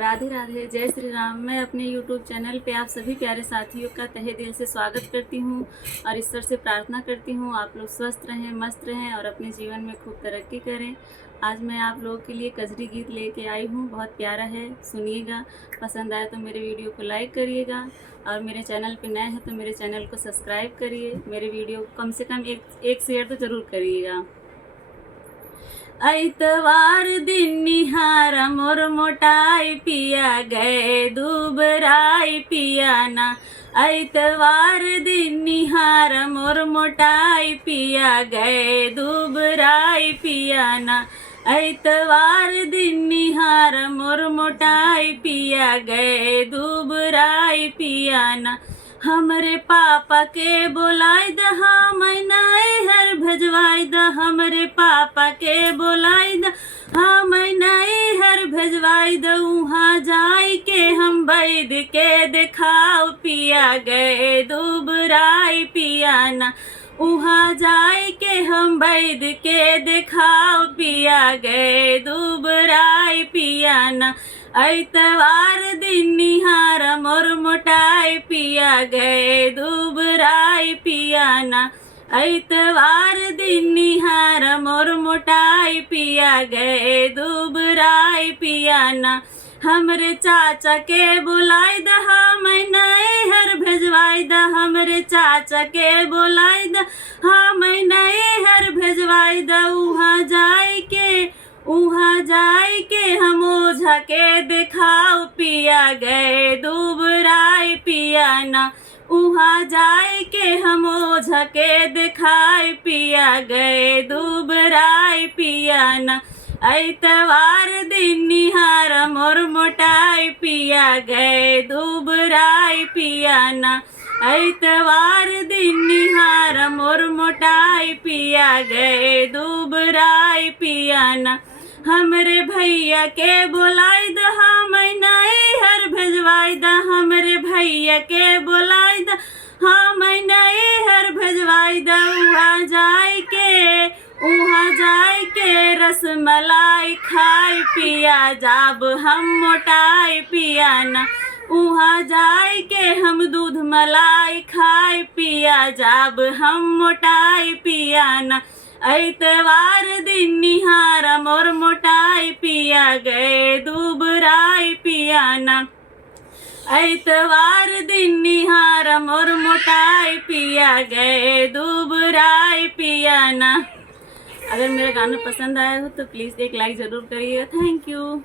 राधे राधे, जय श्री राम। मैं अपने YouTube चैनल पे आप सभी प्यारे साथियों का तहे दिल से स्वागत करती हूँ और ईश्वर से प्रार्थना करती हूँ आप लोग स्वस्थ रहें, मस्त रहें और अपने जीवन में खूब तरक्की करें। आज मैं आप लोगों के लिए कजरी गीत लेके आई हूँ, बहुत प्यारा है, सुनिएगा। पसंद आए तो मेरे वीडियो को लाइक करिएगा और मेरे चैनल पे नए हैं तो मेरे चैनल को सब्सक्राइब करिए। मेरे वीडियो को कम से कम एक शेयर तो ज़रूर करिएगा। ऐतवार दिन निहारा मोर मोटाई पिया गए दुबराई पिया ना। ऐतवार दिन निहारा मोर मोटाई पिया गए दुबराई पिया ना। ऐतवार दिन निहारा मोर मोटाई पिया गए दुबराई पिया ना। हमरे पापा के बोलाई द हम नए हर भेजवाई द। हमरे पापा के बोलाई द हम नए हर भेजवाई द। वहाँ जाई के हम वैद के दिखाओ पिया गए दुबराई पिया ना। वहाँ जाए के हम वैद के दिखाओ पिया गए दुबराई पिया ना। ऐतवार दिन निहारा मोर मोटाई पिया गए दुबराई पिया ना। ऐतवार दिन निहारा मोर मोटाई पिया गए दुबराई पिया ना। हमरे चाचा के बुलाई द हम नए हर भेजवाई द। हमरे चाचा के बुलाई द हम नए हर भेजवाई द। वहाँ जाए के हम ओझा के दिखाओ पिया गए दुबराई पिया ना। वहाँ जाए के हम ओझा के दिखाई पिया गए दुबराई पिया ना। ऐतवार दिन निहारा मोर मोटाई पिया गए दुबराई पिया ना। ऐतवार दिन निहारा मोर मोटाई पिया गए दुबराई पिया ना। हमरे भैया के बोलाई द हम नए हर भेजवाई द। हमरे भैया के बोलाई द हम नए हर भेजवाई द। वहाँ जाए के रसमलाई खाई पिया जाब हम मोटाई पिया ना। वहाँ जाए के हम दूध मलाई खाई पिया जाब हम मोटाई पिया ना। ऐतवार दिन निहारा मोर मोटाई पिया गए दुबराई पिया ना। ऐतवार दिन निहारा मोर मोटाई पिया गए दुबराई पिया ना। अगर मेरा गाना पसंद आया हो तो प्लीज़ एक लाइक ज़रूर करिएगा। Thank you.